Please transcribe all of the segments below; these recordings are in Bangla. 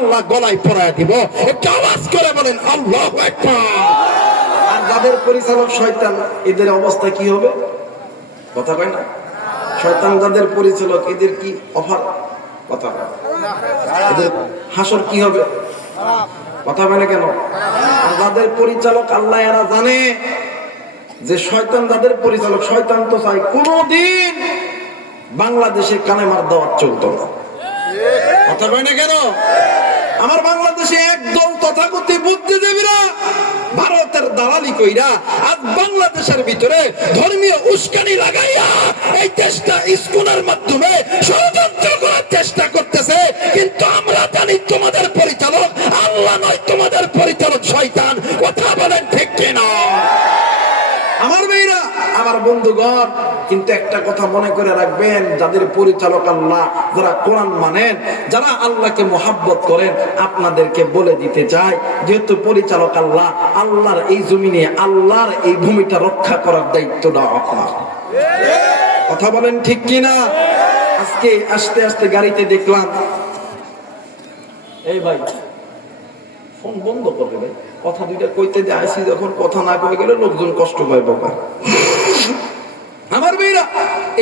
আল্লাহ গলায় পরায় দিব। একটু আওয়াজ করে বলেন, আল্লাহ আর যাদের পরিচালক শয়তান, এদের অবস্থা কি হবে? কথা কয় না? শয়তান যাদের পরিচালক, এদের কি অফার? কথা এদের হাসর কি হবে? কথা বলে কেন? আর যাদের পরিচালক আল্লাহ এরা জানে যে শয়তান যাদের পরিচালক, শয়তান তো চাই কোনদিন বাংলাদেশে কানে মার দেওয়ার চলতো না। কথা কয় না কেন? আমার বাংলাদেশে একদল তথাকথিত বুদ্ধিজীবীরা ভারতের দালালি কইরা আজ বাংলাদেশের ভিতরে ধর্মীয় উস্কানি লাগাইয়া এই দেশটা স্কুলের মাধ্যমে ষড়যন্ত্র করার চেষ্টা করতেছে। কিন্তু আমরা জানি তোমাদের পরিচালক, আল্লাহ নয় তোমাদের পরিচালক শয়তান। কথা বলেন ঠিক কিনা? বন্ধুগণ, কিন্তু একটা কথা মনে করে রাখবেন, যাদের পরিচালক আল্লাহ, যারা কোরআন মানেন, যারা আল্লাহকে মোহাব্বত করেন, আপনাদেরকে বলে দিতে চাই, যেহেতু পরিচালক আল্লাহ, আল্লাহর এই জমিনে, আল্লাহর এই ভূমিটা রক্ষা করার দায়িত্বটা আপনার। কথা বলেন ঠিক কিনা? আজকে আস্তে আস্তে গাড়িতে দেখলাম। এই ভাই, ফোন বন্ধ করবে কথা দুইটা কইতে যে আইসি যখন, কথা না কয়ে গেলে লোকজন কষ্ট পায় বাবা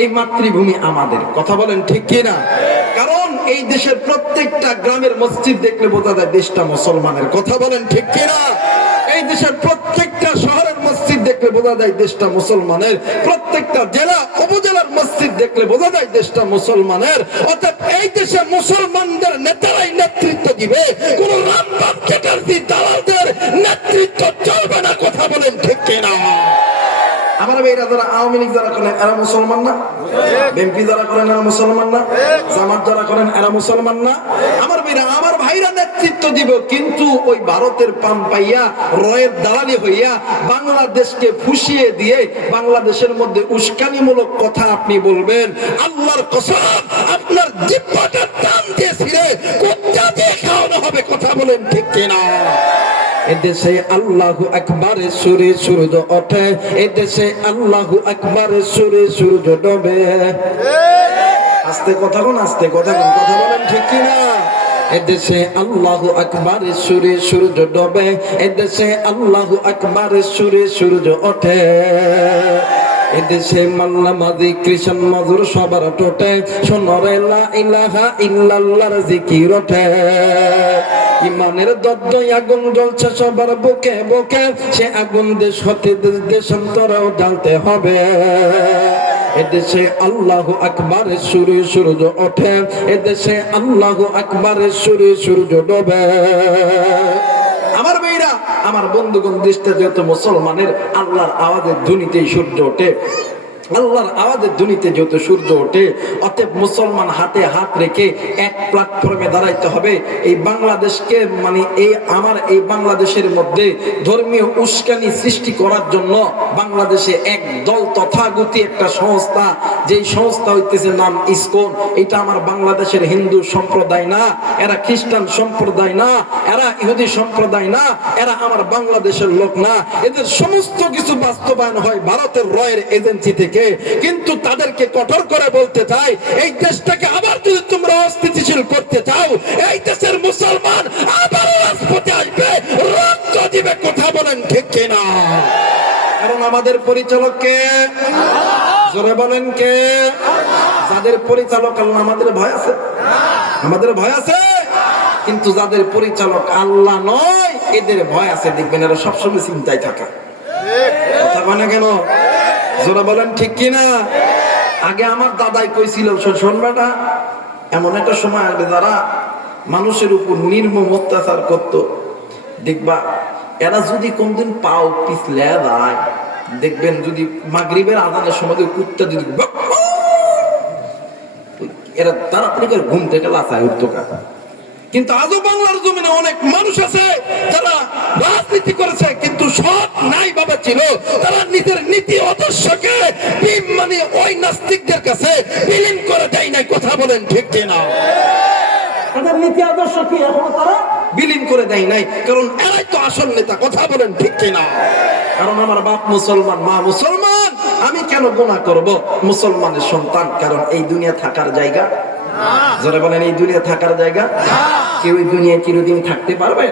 এই মাতৃভূমি আমাদের। কথা বলেন ঠিক কিনা? কারণ এই দেশের প্রত্যেকটা গ্রামের মসজিদ দেখলে বোঝা যায় দেশটা মুসলমানের। কথা বলেন ঠিক কিনা? এই দেশের প্রত্যেকটা শহরের মসজিদ দেখলে বোঝা যায় দেশটা মুসলমানের। প্রত্যেকটা জেলা, উপজেলার মসজিদ দেখলে বোঝা যায় দেশটা মুসলমানের। অর্থাৎ এই দেশে মুসলমানদের নেতারাই নেতৃত্ব দিবে। কোন রামবাম চ্যাটার্জি, দালালদের নেতৃত্ব চলবে না। কথা বলেন ঠিক কিনা? আমার মেয়েরা যারা আওয়ামী লীগ যারা করেন, এরা মুসলমান না? বিএনপি যারা করেন, এরা মুসলমান না? জামাত যারা করেন, এরা মুসলমান না? আমার মেয়েরা আমার ভাইরা নেতৃত্ব দিব, কিন্তু ওই ভারতের পাম পাইয়া, রয়ের দালালি হইয়া, বাংলাদেশকে ফুসিয়ে দিয়ে বাংলাদেশের মধ্যে উস্কানিমূলক কথা আপনি বলবেন। আল্লাহর কসম, আপনার জিব্বাটা টান দিয়ে কোথা দিয়ে খাওয়ানো হবে, কথা বলেন ঠিক কিনা? এদেশে আল্লাহু আকবারে সুরে সূর্য ওঠে, এদেশে আল্লাহু আকবারে সুরে সূর্য ডোবে। আস্তে কথা কোন আস্তে কথা কোন কথা বলেন ঠিক কি না এদেশে আল্লাহু আকবার সুরে সূর্য ডোবে, এদেশে আল্লাহু আকবার সুরে সূর্য ওঠে। এদেশে মাল্লা মাদি কৃষণ মধুর সবার টোটে সোনরে লা ইলাহা ইল্লাল্লাহর জিকির ওঠে। ইমানের দদ্দই আগুন জ্বলছে সবার বুকে বুকে। সে আগুন দেশ হতে দেশ দেশান্তরেও জ্বালতে হবে। এদেশে আল্লাহ আকবারে সুরে সূর্য ওঠে। এদেশে আল্লাহ আকবারে সুরে সূর্য ডোবে। আমার বন্ধুগণ দেশটা যেহেতু মুসলমানের আল্লাহর আওয়াজের ধ্বনিতেই সূর্য ওঠে। আল্লাহর আওয়াজের ধ্বনিতে যেহেতু সূর্য ওঠে, অতএব মুসলমান হাতে হাত রেখে এক প্ল্যাটফর্মে দাঁড়াইতে হবে। এই বাংলাদেশকে মানে এই আমার এই বাংলাদেশের মধ্যে ধর্মীয় উস্কানি সৃষ্টি করার জন্য বাংলাদেশে এক দল তথাগতি একটা সংস্থা, যেই সংস্থা হইতেছে নাম ইসকন। এটা আমার বাংলাদেশের হিন্দু সম্প্রদায় না, এরা খ্রিস্টান সম্প্রদায় না, এরা ইহুদি সম্প্রদায় না, এরা আমার বাংলাদেশের লোক না। এদের সমস্ত কিছু বাস্তবায়ন হয় ভারতের রয়ের এজেন্সি থেকে। কিন্তু তাদেরকে কঠোর করে বলতে চাই এই দেশটাকে আবার যদি তোমরা অস্থিতিশীল করতে চাও এই দেশের মুসলমান আবার রাজপথে আসবে রক্ত দিবে কথা বলেন ঠিক কিনা? কারণ আমাদের পরিচালক কে? জোরে বলেন কে? যাদের পরিচালক আল্লাহ আমাদের ভয় আছে। আমাদের ভয় আছে কিন্তু যাদের পরিচালক আল্লাহ নয় এদের ভয় আছে দেখবেন এরা সবসময় চিন্তায় থাকে। কথা বলে কেন? জোরে বলেন, ঠিক কিনা? আগে আমার দাদাই কইছিল, শোন বেটা, এমন একটা সময় আসবে যারা মানুষের উপর নির্মম অত্যাচার করত। দেখবা, এরা যদি কোনদিন পাও পিছলে যায়, দেখবেন যদি মাগরিবের আদানের সময় কুত্তা যদি এরা তাড়াতাড়ি করে ঘুম থেকে লাফায় উঠতো কিন্তু আজও বাংলার জমিনে অনেক মানুষ আছে যারা রাজনীতি করেছে সৎ নাই বাবা ছিল। তারা নিজের নীতি আদর্শকে মানে ওই নাস্তিকদের কাছে বিলীন করে দেয় নাই। কথা বলেন ঠিক কিনা? তাদের নীতি আদর্শ কি এখনও তারা বিলীন করে দেয় নাই? কারণ এরাই তো আসল নেতা। কথা বলেন ঠিক কিনা? কারণ আমার বাপ মুসলমান মা মুসলমান। আমি কেন গোনা করব? মুসলমানের সন্তান। কারণ এই দুনিয়া থাকার জায়গা। যারা বলেন এই দুনিয়া থাকার জায়গা? কেউ এই দুনিয়ায় চিরদিন থাকতে পারবেন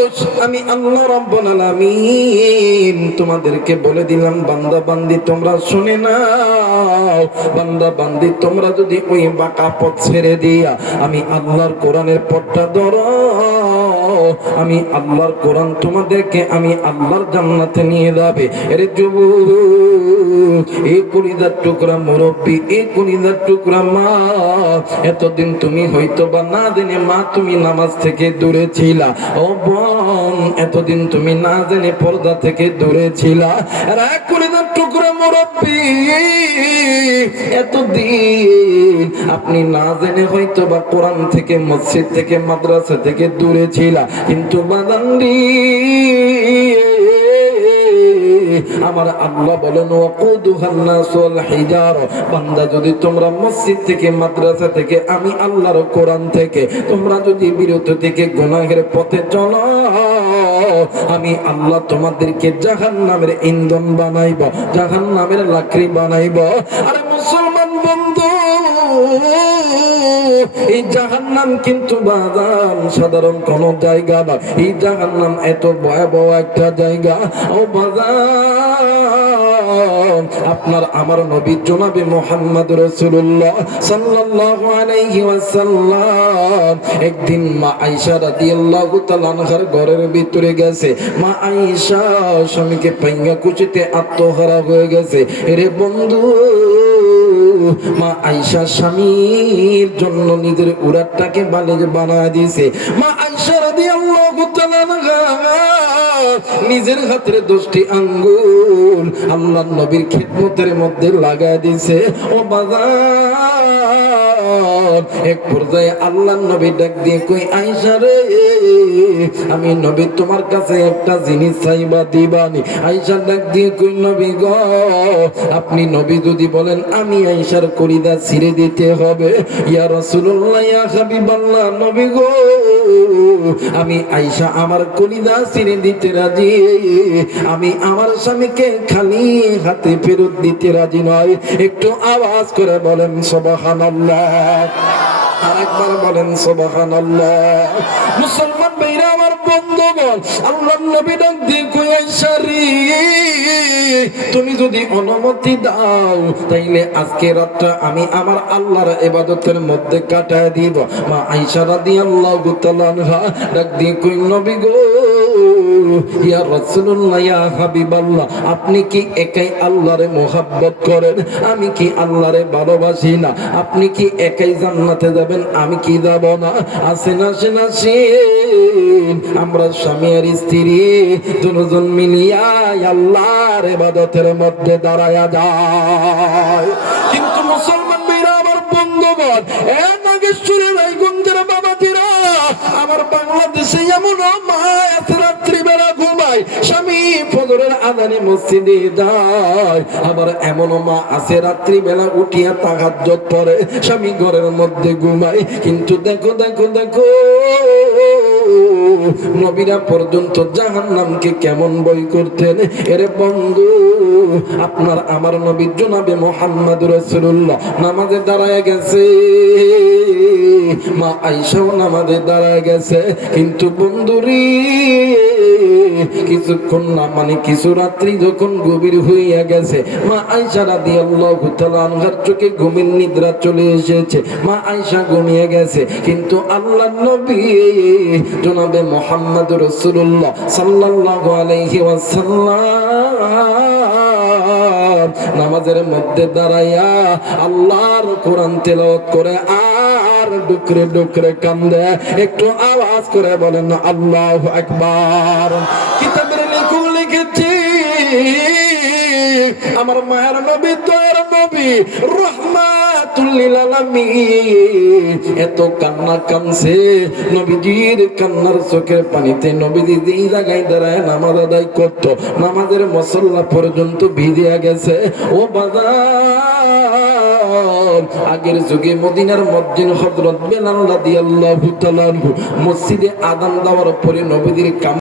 মানুষ আমি আল্লাহ রব্বুল আলামিন তোমাদেরকে বলে দিলাম, বান্দা বান্দি তোমরা শুনে নাও। বান্দা বান্দি তোমরা যদি ওই বাঁকা পথ ছেড়ে দিয়া আমি আল্লাহর কোরআনের পথটা ধরো। আমি আল্লাহর কোরআন তোমাদেরকে আমি আল্লাহর জান্নাতে নিয়ে যাবে। এর যুবক এই কলিদার টুকরা মুরব্বী এই কলিদার টুকরা মা, এতদিন তুমি হয়তো বা না জেনে মা, তুমি নামাজ থেকে দূরে ছিলা। ও বোন, এতদিন তুমি না জেনে পর্দা থেকে দূরে ছিলা। আর এক কলিদার টুকরা মুরব্বী, এতদিন আপনি না জেনে হয়তো বা কোরআন থেকে, মসজিদ থেকে, মাদ্রাসা থেকে দূরে ছিলা, কিন্তু বাদান্ডি, আমার আল্লাহ বলেন বান্দা যদি তোমরা মসজিদ থেকে, মাদ্রাসা থেকে, আমি আল্লাহর কোরআন থেকে, তোমরা যদি বিরত থেকে গুনাহের পথে চলো, আমি আল্লাহ তোমাদেরকে জাহান্নামের ইন্ধন বানাইব জাহান জাহান্নামের লাকড়ি বানাইব। আরে মুসলমান! আপনার আমার নবী মোহাম্মদ রসুল্লাহ একদিন মা আয়েশা রাদিয়াল্লাহু তাআলা ঘরের ভিতরে গেছে। মা আয়েশা স্বামীকে পাইঙ্গা কুচিতে আত্মহারা হয়ে গেছে। এরে বন্ধু মা আইসা স্বামীর জন্য নিজের উড়ারটাকে বানিয়ে বানায় দিয়েছে। মা আইসার রাদিয়াল্লাহু তাআলা নিজের হাতের দশটি আঙ্গুল আল্লাহ নবীর খিদমতের মধ্যে লাগায় দিছে ও বাজার, এক পর্যায়ে আল্লাহ নবী ডাক দিয়ে কই আয়েশা রে, আমি নবী তোমার কাছে একটা জিনিস চাইবা দিবানি। আয়েশা ডাক দিয়ে কই নবী গ, আপনি নবী যদি বলেন, আমি আইসার করিদা ছিঁড়ে দিতে হবে। ইয়া রাসূলুল্লাহ, ইয়া হাবিবাল্লাহ, নবী গো। আমি আইসা আমার কলিদা ছিঁড়ে দিতে রাজি। আমি আমার স্বামীকে খালি হাতে ফেরত দিতে রাজি নয়। একটু আওয়াজ করে বলেন, সুবহানাল্লাহ। আরেকবার বলেন, সুবহানাল্লাহ। মুসলমান তুমি যদি অনুমতি দাও, তাইলে আজকে রাতটা আমি আমার আল্লাহর ইবাদতের মধ্যে কাটায় দিব। মা আয়েশা রাদিয়াল্লাহু তাআলা ডাক দিয়ে কই নবী গো ইয়া রাসূলুল্লাহ, ইয়া হাবিবাল্লাহ, আপনি কি একাই আল্লাহরে মোহাব্বত করেন? আমি কি আল্লাহরে ভালোবাসি না? আপনি কি একাই জান্নাতে যাবেন? আমি কি যাব না? আসেন আসেন আসেন। আমরা স্বামী আর স্ত্রী দুজন মিলিয়া আল্লাহর ইবাদতের মধ্যে দাঁড়ায়া যায় কিন্তু মুসলমান ভাইরা, আমার বন্ধুগণ, এ নাগেশ্বরী রায়গঞ্জের বাবাজিরা, আমার বাংলাদেশে এমন মা ফজরের আদানি মসজিদে যায়। আবার এমন মা আছে, রাত্রিবেলা উঠিয়া তাহাজ্জত পরে স্বামী ঘরের মধ্যে ঘুমায়। কিন্তু দেখো দেখো দেখো, নবীরা পর্যন্ত জাহান নামকে কেমন বই করতেন। এর বন্ধু, আপনার, আমার নবী জনাবে মোহাম্মদ রসুল্লাহ নামাজে দাঁড়ায় গেছে। মা আইসাও নামাজে দাঁড়ায় গেছে। কিন্তু বন্ধুরি কিছুক্ষণ না মানে কিছু রাত্রি যখন গভীর হইয়া গেছে, মা আইসা রাদি আল্লাহ আনহার চোখে ঘুমের নিদ্রা চলে এসেছে। মা আইসা ঘুমিয়ে গেছে, কিন্তু আল্লাহ নবী, জনাবে মোহাম্মদ রসুল্লাহ সাল্লাহ আলাইহি ওয়াসাল্লাম নামাজের মধ্যে দাঁড়াইয়া আল্লাহর কোরআন তেল করে আর ডুকরে ডুকরে কান্দে। একটু আওয়াজ করে বলেন, আল্লাহ একবার কিতাবের লেখক লিখেছি, আমার মায়ের নবী, তোর নবী আলামিন এত কান্না কানছে নবীজির কান্নার চোখের পানিতে। নবীজি দাঁড়ায় নামাজ আদায় করত, নামাজের মসল্লা পর্যন্ত গেছে। ও বাজার, আগের যুগে মদিনার মসজিদ হযরত বেলাল আনহু, মসজিদে আযান দেওয়ার পরে কাম